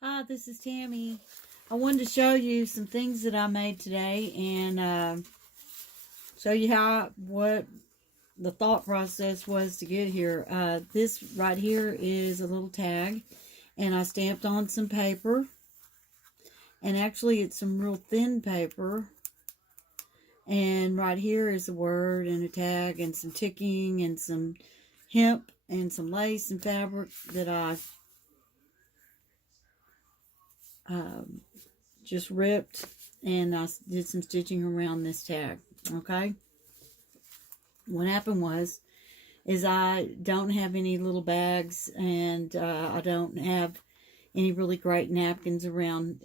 Hi, this is Tammy. I wanted to show you some things that I made today and show you what the thought process was to get here. This right here is a little tag, and I stamped on some paper, and actually it's some real thin paper. And right here is a word and a tag and some ticking and some hemp and some lace and fabric that I just ripped, and I did some stitching around this tag. Okay, what happened is I don't have any little bags, and I don't have any really great napkins around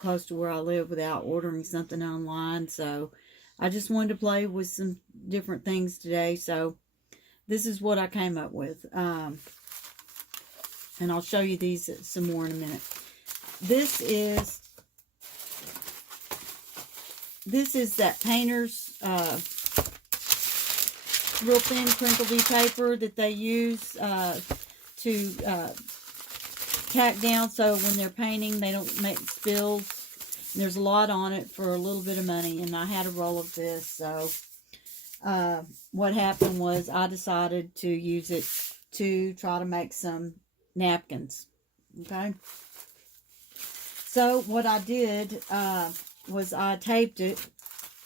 close to where I live without ordering something online. So I just wanted to play with some different things today. So this is what I came up with, and I'll show you these some more in a minute. This is that painter's real thin crinkly paper that they use to tack down so when they're painting they don't make spills. And there's a lot on it for a little bit of money, and I had a roll of this. So what happened was I decided to use it to try to make some napkins. Okay, so what I did was I taped it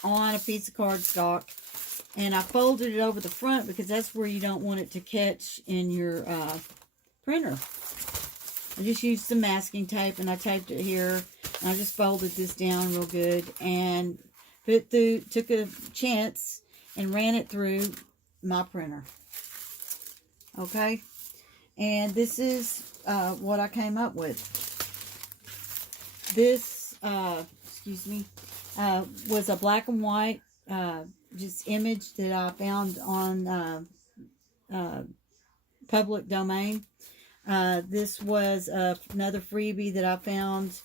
on a piece of cardstock, and I folded it over the front because that's where you don't want it to catch in your printer. I just used some masking tape, and I taped it here, and I just folded this down real good and took a chance and ran it through my printer. Okay, and this is what I came up with. This was a black and white just image that I found on public domain. This was another freebie that I found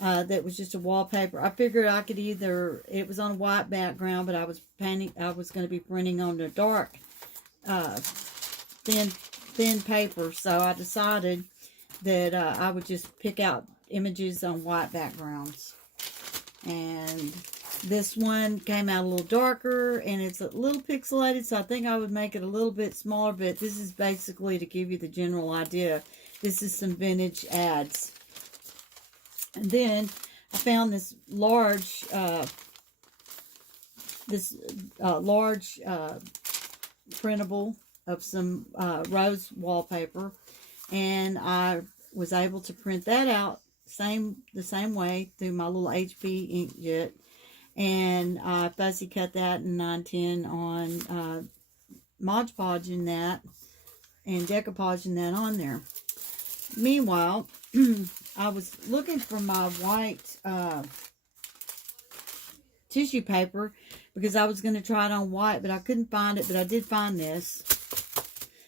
that was just a wallpaper. I figured I could it was on a white background, but I was going to be printing on the dark thin paper. So I decided that I would just pick out images on white backgrounds. And this one came out a little darker, and it's a little pixelated, so I think I would make it a little bit smaller, but this is basically to give you the general idea. This is some vintage ads. And then I found this large printable of some rose wallpaper, and I was able to print that out the same way through my little HP inkjet, and I fussy cut that in 910 on Mod Podging that and decoupaging that on there. Meanwhile, I was looking for my white tissue paper because I was going to try it on white, but I couldn't find it, but I did find this.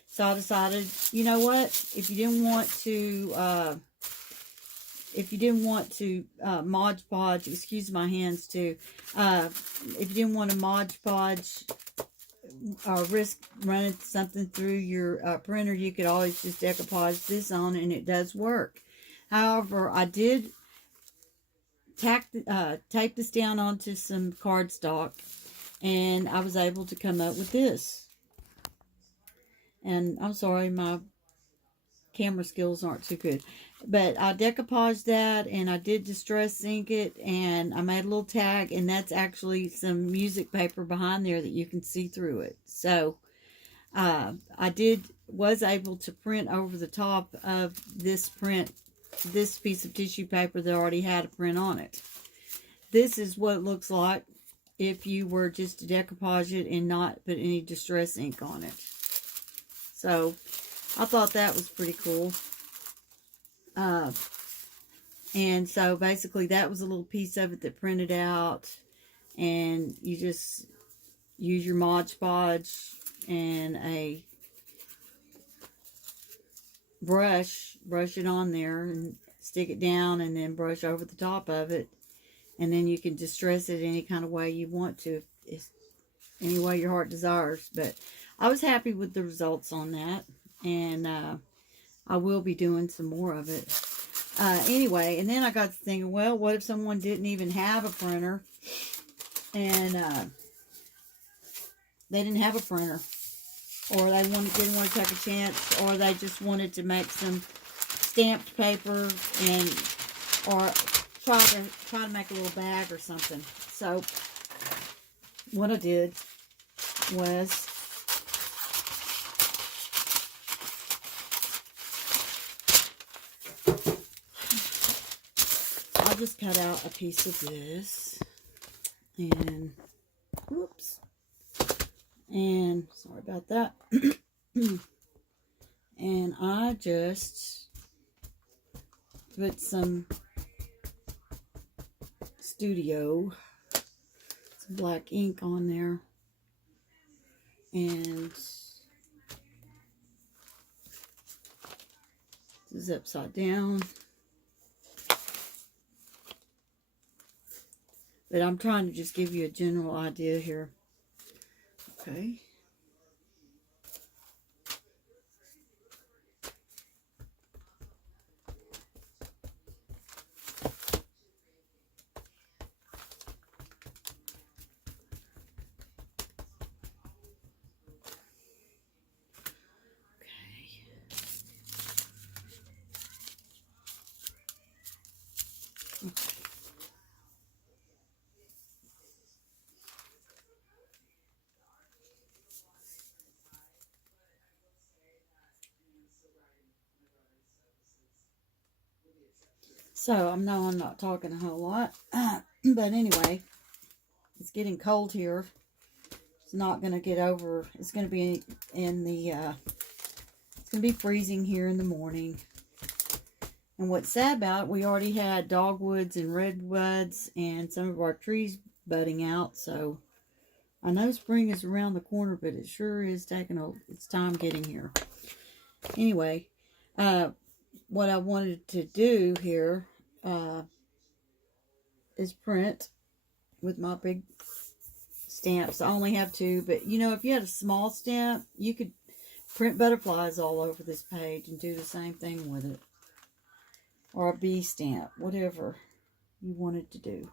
So I decided, you know what, if you didn't want to Mod Podge, excuse my hands too, if you didn't want to Mod Podge or risk running something through your printer, you could always just decoupage this on, and it does work. However, I did tape this down onto some cardstock, and I was able to come up with this. And I'm sorry, my camera skills aren't too good, but I decoupaged that, and I did distress ink it, and I made a little tag, and that's actually some music paper behind there that you can see through it. So I was able to print over the top of this piece of tissue paper that already had a print on it. This is what it looks like if you were just to decoupage it and not put any distress ink on it. So I thought that was pretty cool. And so basically that was a little piece of it that printed out, and you just use your Mod Podge and a brush it on there and stick it down, and then brush over the top of it, and then you can distress it any kind of way you want to, any way your heart desires. But I was happy with the results on that, and I will be doing some more of it. Anyway, and then I got to thinking, well, what if someone didn't even have a printer, and they didn't have a printer, or they didn't want to take a chance, or they just wanted to make some stamped paper or try to make a little bag or something. So what I did was I'll just cut out a piece of this, and whoops, and sorry about that. And I just put some some black ink on there, and this is upside down, but I'm trying to just give you a general idea here. Okay. So, I'm not talking a whole lot, but anyway, it's getting cold here. It's not going to get over, it's going to be it's going to be freezing here in the morning. And what's sad about it, we already had dogwoods and redwoods and some of our trees budding out, so I know spring is around the corner, but it sure is taking its time getting here. Anyway, what I wanted to do here is print with my big stamps. I only have 2, but you know, if you had a small stamp, you could print butterflies all over this page and do the same thing with it. Or a bee stamp, whatever you wanted to do.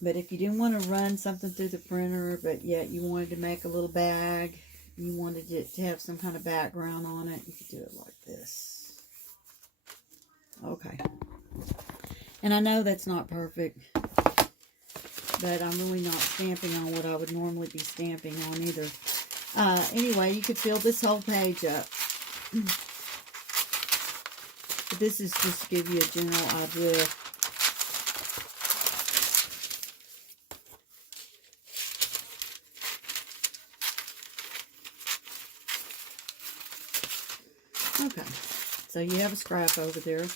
But if you didn't want to run something through the printer, but yet you wanted to make a little bag, you wanted it to have some kind of background on it, you could do it like this. Okay. And I know that's not perfect, but I'm really not stamping on what I would normally be stamping on either. Anyway, you could fill this whole page up. But this is just to give you a general idea. Okay, so you have a scrap over there.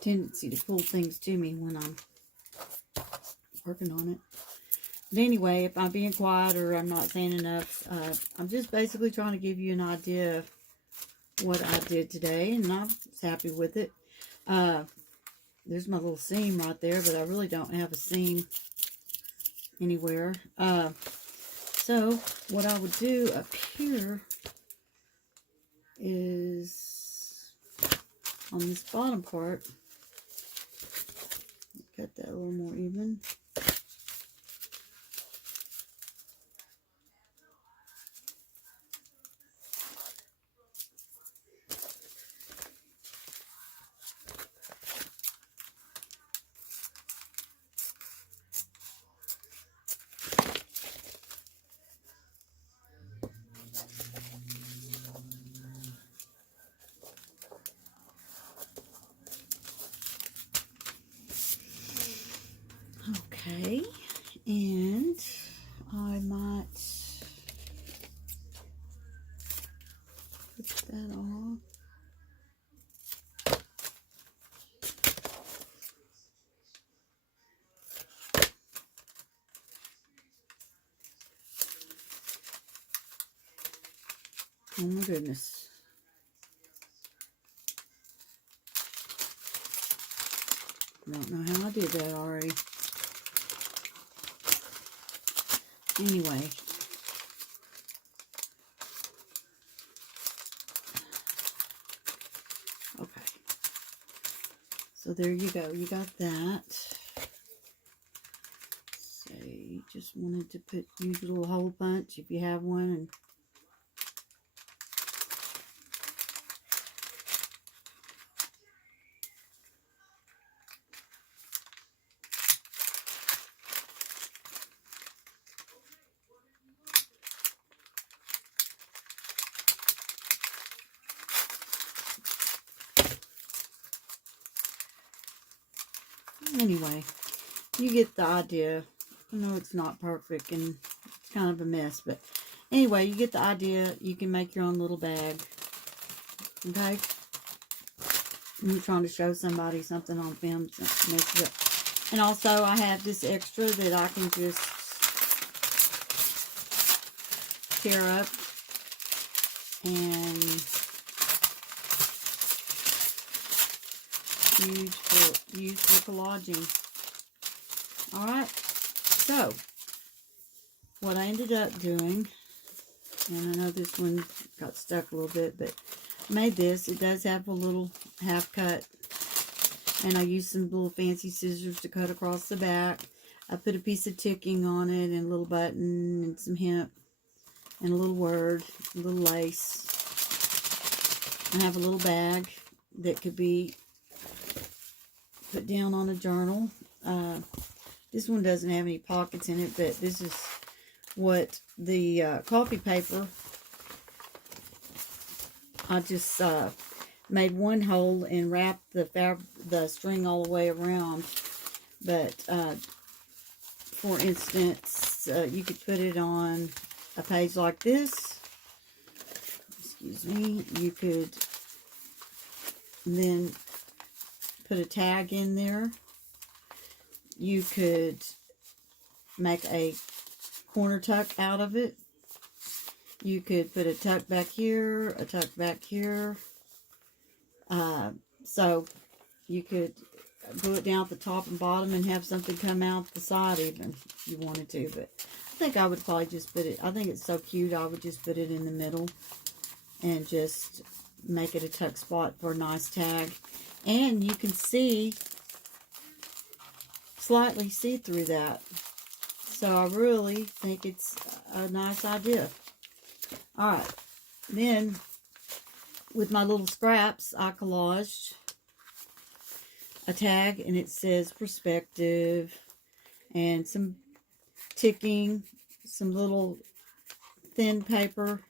Tendency to pull things to me when I'm working on it. But anyway, if I'm being quiet or I'm not saying enough, I'm just basically trying to give you an idea of what I did today, and I was happy with it. There's my little seam right there, but I really don't have a seam anywhere. So what I would do up here is on this bottom part, cut that a little more even. Okay, and I might put that on. Oh my goodness. I don't know how I did that already. Anyway. Okay. So there you go. You got that. So you just wanted to use a little hole punch if you have one. And anyway, you get the idea. I know it's not perfect and it's kind of a mess, but anyway, you get the idea. You can make your own little bag. Okay? And you're trying to show somebody something on film, mess it up. And also, I have this extra that I can just tear up and use for collaging. Alright, so what I ended up doing, and I know this one got stuck a little bit, but I made this. It does have a little half cut, and I used some little fancy scissors to cut across the back. I put a piece of ticking on it, and a little button, and some hemp, and a little word, a little lace. I have a little bag that could be put down on a journal. This one doesn't have any pockets in it, but this is what the coffee paper, I just made one hole and wrapped the string all the way around. But for instance, you could put it on a page like this. Excuse me. You could then put a tag in there. You could make a corner tuck out of it. You could put a tuck back here, a tuck back here. So you could glue it down at the top and bottom and have something come out the side even if you wanted to. But I think I would probably just put it, I think it's so cute, I would just put it in the middle and just make it a tuck spot for a nice tag. And you can slightly see through that. So I really think it's a nice idea. Alright, then with my little scraps, I collaged a tag, and it says perspective, and some ticking, some little thin paper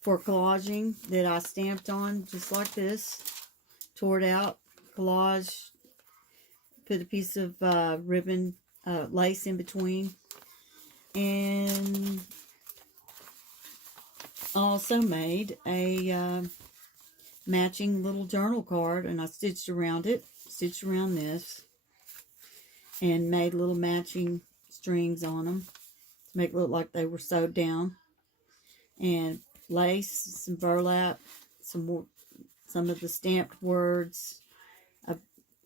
for collaging that I stamped on just like this, tore it out, collage, put a piece of ribbon, lace in between, and also made a matching little journal card, and I stitched around this, and made little matching strings on them to make it look like they were sewed down, and lace, some burlap, some of the stamped words,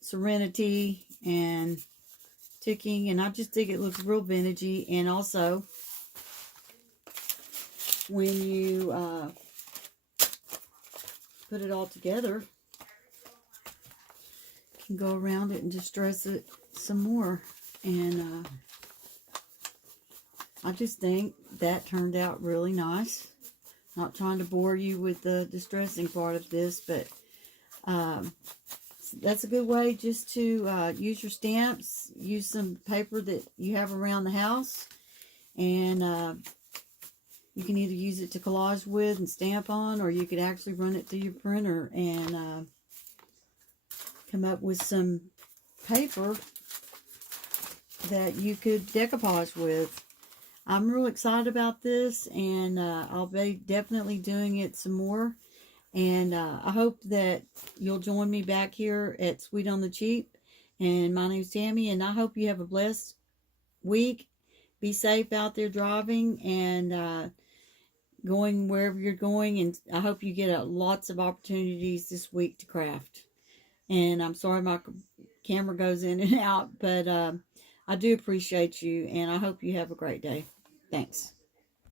serenity, and ticking, and I just think it looks real vintagey. And also, when you put it all together, you can go around it and distress it some more. And I just think that turned out really nice. Not trying to bore you with the distressing part of this, but that's a good way just to use your stamps, use some paper that you have around the house, and you can either use it to collage with and stamp on, or you could actually run it through your printer and come up with some paper that you could decoupage with. I'm real excited about this, and I'll be definitely doing it some more. And I hope that you'll join me back here at Sweet on the Cheap. And my name's Tammy, and I hope you have a blessed week. Be safe out there driving and going wherever you're going. And I hope you get lots of opportunities this week to craft. And I'm sorry my camera goes in and out, but I do appreciate you, and I hope you have a great day. Thanks.